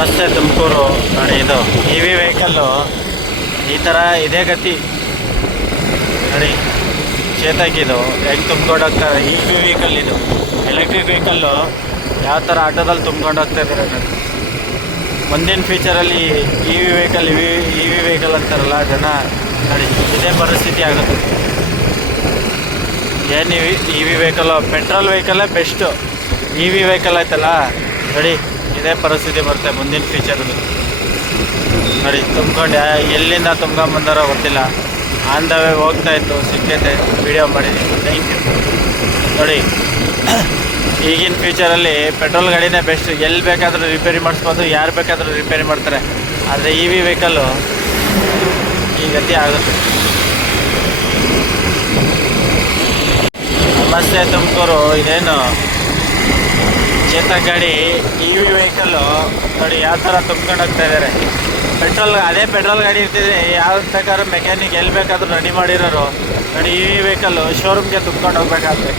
ನಮಸ್ತೆ ತುಮಕೂರು ನೋಡಿ ಇದು ಇ ವಿ ವೆಹಿಕಲ್ಲು ಈ ಥರ ಇದೇ ಗತಿ. ನೋಡಿ ಚೇತಾಗಿದು ಹೆಂಗೆ ತುಂಬ್ಕೊಂಡು ಹೋಗ್ತಾರೆ ಇ ವಿ ವೆಹಿಕಲ್ ಇದು. ಎಲೆಕ್ಟ್ರಿಕ್ ವೆಹಿಕಲ್ಲು ಯಾವ ಥರ ಆಟೋದಲ್ಲಿ ತುಂಬ್ಕೊಂಡು ಹೋಗ್ತಾ ಇದ್ದಾರೆ ನೋಡಿ. ಮುಂದಿನ ಫ್ಯೂಚರಲ್ಲಿ E V vehicle E V E V vehicle ಅಂತಾರಲ್ಲ ಜನ ನೋಡಿ, ಇದೇ ಪರಿಸ್ಥಿತಿ ಆಗುತ್ತೆ. ಏನು ಇ ವಿ ವೆಹಿಕಲ್ಲು ಪೆಟ್ರೋಲ್ ವೆಹಿಕಲ್ಲೇ ಬೆಸ್ಟು ಇ ವಿ ವೆಹಿಕಲ್ ಆಯ್ತಲ್ಲ, ನೋಡಿ. ಇದೇ ಪರಿಸ್ಥಿತಿ ಬರುತ್ತೆ ಮುಂದಿನ ಫ್ಯೂಚರಲ್ಲಿ ನೋಡಿ, ತುಂಬ್ಕೊಂಡು ಎಲ್ಲಿಂದ ತುಂಬ್ಕೊಂಬಂದಾರೋ ಗೊತ್ತಿಲ್ಲ. ಆನ್ ದ ವೇ ಹೋಗ್ತಾ ಇತ್ತು, ಸಿಕ್ಕೈತೆ. ವಿಡಿಯೋ ಮಾಡಿದ್ದೀನಿ ಥ್ಯಾಂಕ್ ಯು ನೋಡಿ, ಈಗಿನ ಫ್ಯೂಚರಲ್ಲಿ ಪೆಟ್ರೋಲ್ ಗಾಡಿನೇ ಬೆಸ್ಟ್ ಎಲ್ಲಿ ಬೇಕಾದರೂ ರಿಪೇರಿ ಮಾಡಿಸ್ಬೋದು, ಯಾರು ಬೇಕಾದರೂ ರಿಪೇರಿ ಮಾಡ್ತಾರೆ. ಆದರೆ ಇ ವಿ ವೆಹಿಕಲ್ಲು ಈ ಗತಿ ಆಗುತ್ತೆ. ನಮಸ್ತೆ ತುಮಕೂರು. ಇದೇನು ಚೇತಕ್ ಗಾಡಿ ವಿ ವೆಹಿಕಲ್ಲು ನೋಡಿ ಯಾವ ಥರ ತುಂಬ್ಕೊಂಡು ಹೋಗ್ತಾ ಇದ್ದಾರೆ ಪೆಟ್ರೋಲ್ ಅದೇ ಪೆಟ್ರೋಲ್ ಗಾಡಿ ಇರ್ತಿದ್ರೆ ಯಾವ ಪ್ರಕಾರ ಮೆಕ್ಯಾನಿಕ್ ಎಲ್ಲಿ ಬೇಕಾದರೂ ರೆಡಿ ಮಾಡಿರೋರು, ನೋಡಿ ಇ ವಿ ವೆಹಿಕಲ್ಲು ಶೋರೂಮ್ಗೆ ತುಂಬ್ಕೊಂಡು ಹೋಗ್ಬೇಕಾದ್ರೆ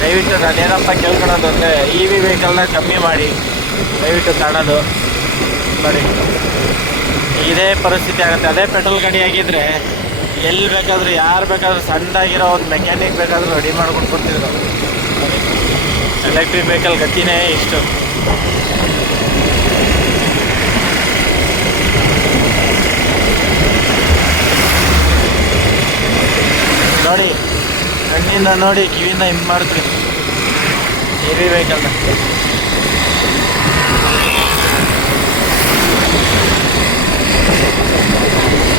ದಯವಿಟ್ಟು ನಾನು ಏನಪ್ಪ ಕೇಳ್ಕೊಳೋದು ಅಂದರೆ ಇ ವಿ ವೆಹಿಕಲ್ನ ಕಮ್ಮಿ ಮಾಡಿ, ದಯವಿಟ್ಟು ಕಾಣೋದು ನೋಡಿ. ಇದೇ ಪರಿಸ್ಥಿತಿ ಆಗುತ್ತೆ. ಅದೇ ಪೆಟ್ರೋಲ್ ಗಾಡಿ ಆಗಿದ್ರೆ, ಎಲ್ಲಿ ಬೇಕಾದರೂ, ಯಾರು ಬೇಕಾದರೂ, ಸಣ್ಣದಾಗಿರೋ ಒಂದು ಮೆಕ್ಯಾನಿಕ್ ಬೇಕಾದರೂ ರೆಡಿ ಮಾಡ್ಕೊಂಡು ಕೊಡ್ತಿದ್ರು ಎಲೆಕ್ಟ್ರಿಕ್ ವೆಹಿಕಲ್ ಗತಿನೇ ಇಷ್ಟು. ನೋಡಿ ಕಣ್ಣಿಂದ ನೋಡಿ ಕಿವಿಯಿಂದ ಹಿಂಗೆ ಮಾಡ್ತೀವಿ ಹೆವಿ ವೆಹಿಕಲ್ನ Thank ಜನ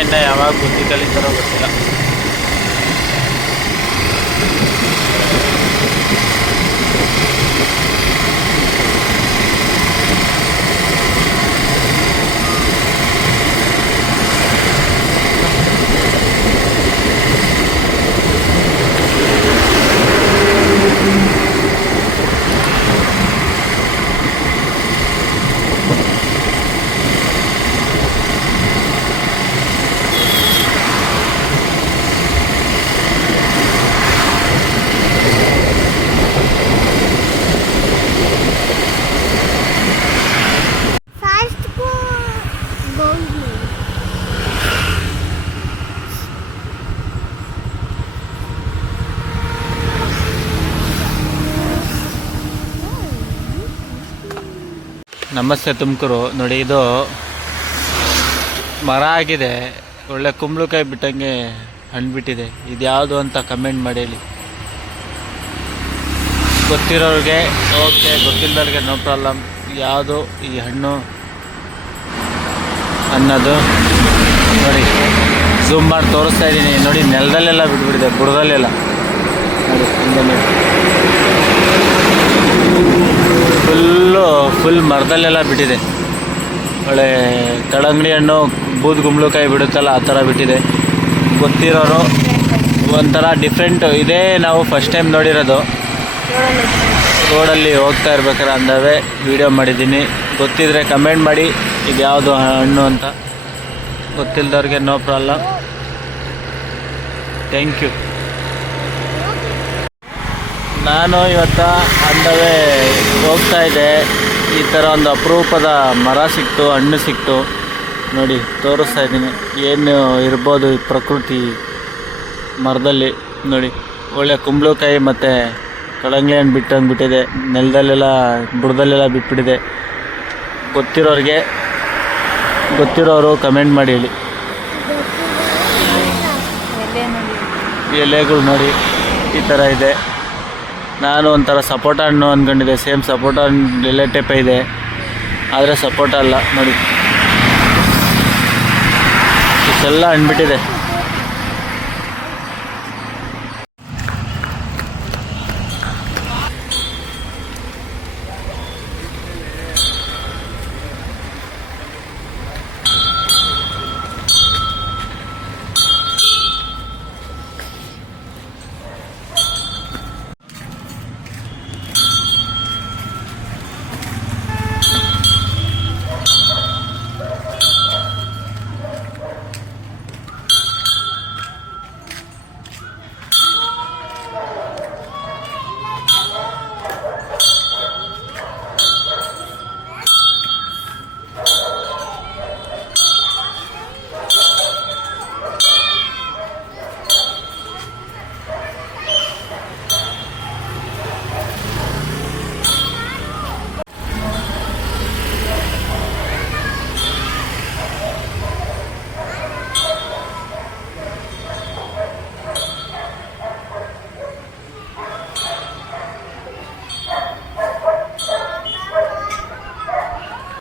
ಇನ್ನು ಯಾವಾಗ ಬುದ್ಧಿ ಕಲಿತಾರೋ ಗೊತ್ತಿಲ್ಲ. ನಮಸ್ತೆ ತುಮಕೂರು. ನೋಡಿ ಇದು ಮರ ಆಗಿದೆ. ಒಳ್ಳೆ ಕುಂಬಳಕಾಯಿ ಬಿಟ್ಟಂಗೆ ಹಣ್ಣು ಬಿಟ್ಟಿದೆ ಇದು ಯಾವುದು ಅಂತ ಕಮೆಂಟ್ ಮಾಡಿ ಗೊತ್ತಿರೋರಿಗೆ, ಓಕೆ ಗೊತ್ತಿಲ್ಲದವ್ರಿಗೆ ನೋ ಪ್ರಾಬ್ಲಮ್. ಯಾವುದು ಈ ಹಣ್ಣು ಅನ್ನೋದು ನೋಡಿ ಝೂಮ್ ಮಾಡಿ ತೋರಿಸ್ತಾ ಇದ್ದೀನಿ. ನೋಡಿ ನೆಲದಲ್ಲೆಲ್ಲ ಬಿಟ್ಬಿಟ್ಟಿದೆ ಬುಡದಲ್ಲೆಲ್ಲ ನೋಡಿ ಫುಲ್ಲು ಫುಲ್ ಮರದಲ್ಲೆಲ್ಲ ಬಿಟ್ಟಿದೆ. ಒಳ್ಳೆ ಕಡಂಗಡಿ ಹಣ್ಣು ಬೂದ್ ಗುಂಬಳಕಾಯಿ ಬಿಡುತ್ತಲ್ಲ ಆ ಥರ ಬಿಟ್ಟಿದೆ. ಗೊತ್ತಿರೋರು ಒಂಥರ ಡಿಫ್ರೆಂಟು ಇದೇ ನಾವು ಫಸ್ಟ್ ಟೈಮ್ ನೋಡಿರೋದು. ರೋಡಲ್ಲಿ. ಹೋಗ್ತಾ ಇರ್ಬೇಕಾರೆ ಅಂದವೇ ವಿಡಿಯೋ ಮಾಡಿದ್ದೀನಿ. ಗೊತ್ತಿದ್ರೆ ಕಮೆಂಟ್ ಮಾಡಿ ಇದು ಯಾವುದು ಹಣ್ಣು ಅಂತ. ಗೊತ್ತಿಲ್ಲದವ್ರಿಗೆ ನೋ ಪ್ರಾಬ್ಲಮ್ ಥ್ಯಾಂಕ್ ಯು ನಾನು ಇವತ್ತು ಅಂದವೇ ಹೋಗ್ತಾ ಇದ್ದೆ. ಈ ಥರ ಒಂದು ಅಪರೂಪದ ಮರ ಸಿಕ್ತು, ಹಣ್ಣು ಸಿಕ್ತು. ನೋಡಿ, ತೋರಿಸ್ತಾ ಇದ್ದೀನಿ. ಏನು ಇರ್ಬೋದು ಈ ಪ್ರಕೃತಿ ಮರದಲ್ಲಿ. ನೋಡಿ, ಒಳ್ಳೆ ಕುಂಬಳಕಾಯಿ ಮತ್ತು ಕಳಂಗ್ಲಿ ಹಣ್ಣು ಬಿಟ್ಟಂಗೆ ಬಿಟ್ಟಿದೆ. ನೆಲದಲ್ಲೆಲ್ಲ, ಬುಡದಲ್ಲೆಲ್ಲ ಬಿಟ್ಬಿಟ್ಟಿದೆ. ಗೊತ್ತಿರೋರಿಗೆ ಗೊತ್ತಿರೋರು ಕಮೆಂಟ್ ಮಾಡಿ ಹೇಳಿ. ಎಲೆಗಳು ನೋಡಿ, ಈ ಥರ ಇದೆ. ನಾನು ಒಂಥರ ಸಪೋಟ ಹಣ್ಣು ಅಂದ್ಕೊಂಡಿದ್ದೆ ಸೇಮ್ ಸಪೋಟ ಹಣ್ಣು ಎಲೆ ಟೈಪ್ ಇದೆ. ಆದರೆ ಸಪೋಟ ಅಲ್ಲ, ನೋಡಿ. ಇಷ್ಟೆಲ್ಲ ಹಣ್ಣು ಬಿಟ್ಟಿದೆ